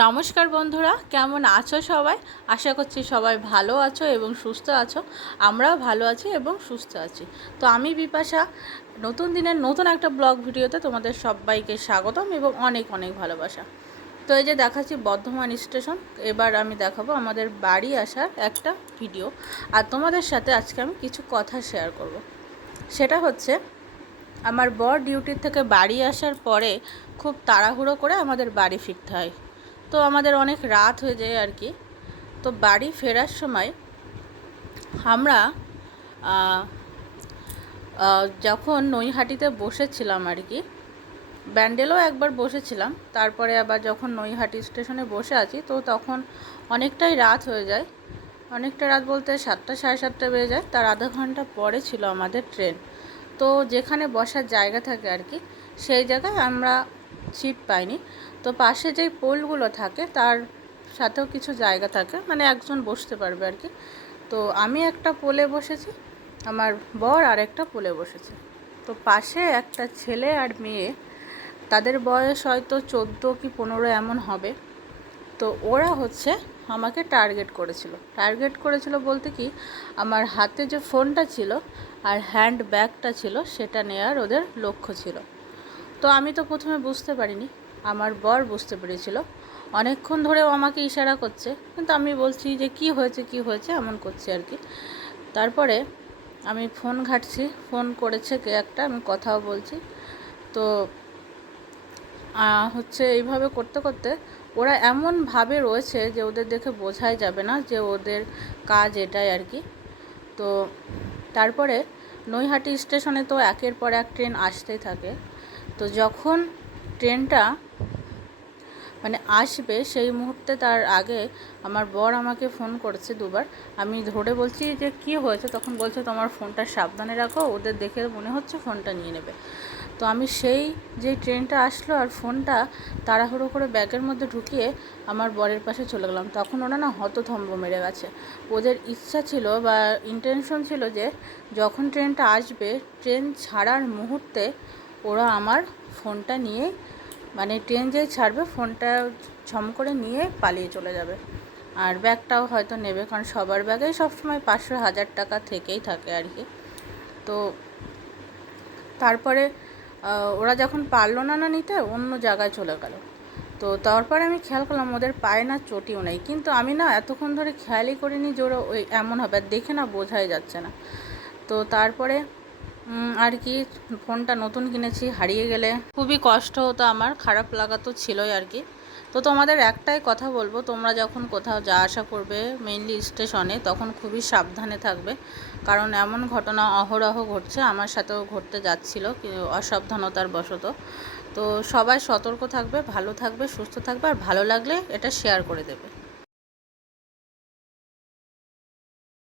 নমস্কার বন্ধুরা, কেমন আছো সবাই? আশা করছি সবাই ভালো আছো এবং সুস্থ আছো। আমরাও ভালো আছি এবং সুস্থ আছি। তো আমি বিপাশা, নতুন দিনের নতুন একটা ব্লগ ভিডিওতে তোমাদের সবাইকে স্বাগতম এবং অনেক অনেক ভালোবাসা। তো এই যে দেখাচ্ছি বর্ধমান স্টেশন, এবার আমি দেখাবো আমাদের বাড়ি আসার একটা ভিডিও। আর তোমাদের সাথে আজকে আমি কিছু কথা শেয়ার করব। সেটা হচ্ছে, আমার বর ডিউটির থেকে বাড়ি আসার পরে খুব তাড়াহুড়ো করে আমাদের বাড়ি ফিরতে হয়। তো আমাদের অনেক রাত হয়ে যায় আর কি। তো বাড়ি ফেরার সময় আমরা যখন নৈহাটিতে বসেছিলাম আর কি, ব্যান্ডেলও একবার বসেছিলাম, তারপরে আবার যখন নৈহাটি স্টেশনে বসে আছি, তো তখন অনেকটাই রাত হয়ে যায়। অনেকটা রাত বলতে সাতটা, সাড়ে সাতটা বেজে যায়, তার আধা ঘণ্টা পরে ছিল আমাদের ট্রেন। তো যেখানে বসার জায়গা থাকে আর কি, সেই জায়গায় আমরা সিট পাইনি। তো পাশে যেই পোলগুলো থাকে, তার সাথেও কিছু জায়গা থাকে মানে একজন বসতে পারবে আর কি। তো আমি একটা পোলে বসেছি, আমার বর আর একটা পোলে বসেছে। তো পাশে একটা ছেলে আর মেয়ে, তাদের বয়স হয়তো চোদ্দ কি পনেরো এমন হবে। তো ওরা হচ্ছে আমাকে টার্গেট করেছিল। টার্গেট করেছিল বলতে কি, আমার হাতে যে ফোনটা ছিল আর হ্যান্ড ব্যাগটা ছিল, সেটা নেওয়ার ওদের লক্ষ্য ছিল। তো আমি তো প্রথমে বুঝতে পারিনি আমার বর বুঝতে পেরেছিল। অনেকক্ষণ ধরেও আমাকে ইশারা করছে, কিন্তু আমি বলছি যে, কি হয়েছে কি হয়েছে? এমন করছে আর কি। তারপরে আমি ফোন ঘাটছি, ফোন করেছে কে একটা, আমি কথাও বলছি। তো হচ্ছে এইভাবে করতে করতে ওরা এমনভাবে রয়েছে যে, ওদের দেখে বোঝাই যাবে না যে, ওদের কাজ এটাই আর কি। তো, তারপরে নৈহাটি স্টেশনে তো একের পর এক ট্রেন আসতেই থাকে। তো যখন ট্রেনটা মানে আসবে সেই মুহূর্তে তার আগে আমার বর আমাকে ফোন করেছে দুবার। আমি ধরে বলছি যে, কি হয়েছে? তখন বলছে, তোমার ফোনটা সাবধানে রাখো, ওদের দেখে মনে হচ্ছে ফোনটা নিয়ে নেবে। তো আমি সেই যে ট্রেনটা আসলো আর ফোনটা তাড়াহুড়ো করে ব্যাগের মধ্যে ঢুকিয়ে আমার বরের পাশে চলে গেলাম। তখন ওরা না হতথম্ব মেরে গেছে। ওদের ইচ্ছা ছিল বা ইন্টেনশন ছিল যে, যখন ট্রেনটা আসবে, ট্রেন ছাড়ার মুহূর্তে ওরা আমার ফোনটা নিয়ে মানে ট্রেন যেই ছাড়বে ফোনটা ছম করে নিয়ে পালিয়ে চলে যাবে। আর ব্যাগটাও হয়তো নেবে, কারণ সবার ব্যাগেই সবসময় পাঁচশো হাজার টাকা থেকেই থাকে আর কি। তো তারপরে ওরা যখন পারল না না নিতে, অন্য জায়গায় চলে গেল। তো তারপরে আমি খেয়াল করলাম ওদের পায়ে না চটিও নেই। কিন্তু আমি না এতক্ষণ ধরে খেয়ালই করিনি যে ওরা ওই এমন হবে, আর দেখে না বোঝাই যাচ্ছে না। তো তারপরে আর কি, ফোনটা নতুন কিনেছি, হারিয়ে গেলে। খুবই কষ্ট হতো আমার, খারাপ লাগা তো ছিলই আর কি। তো তোমাদের একটাই কথা বলব, তোমরা যখন কোথাও যা আসা করবে মেইনলি স্টেশনে, তখন খুবই সাবধানে থাকবে। কারণ এমন ঘটনা অহরহ ঘটছে, আমার সাথেও ঘটতে যাচ্ছিল অসাবধানতার বশত। তো সবাই সতর্ক থাকবে, ভালো থাকবে, সুস্থ থাকবে, আর ভালো লাগলে এটা শেয়ার করে দেবে।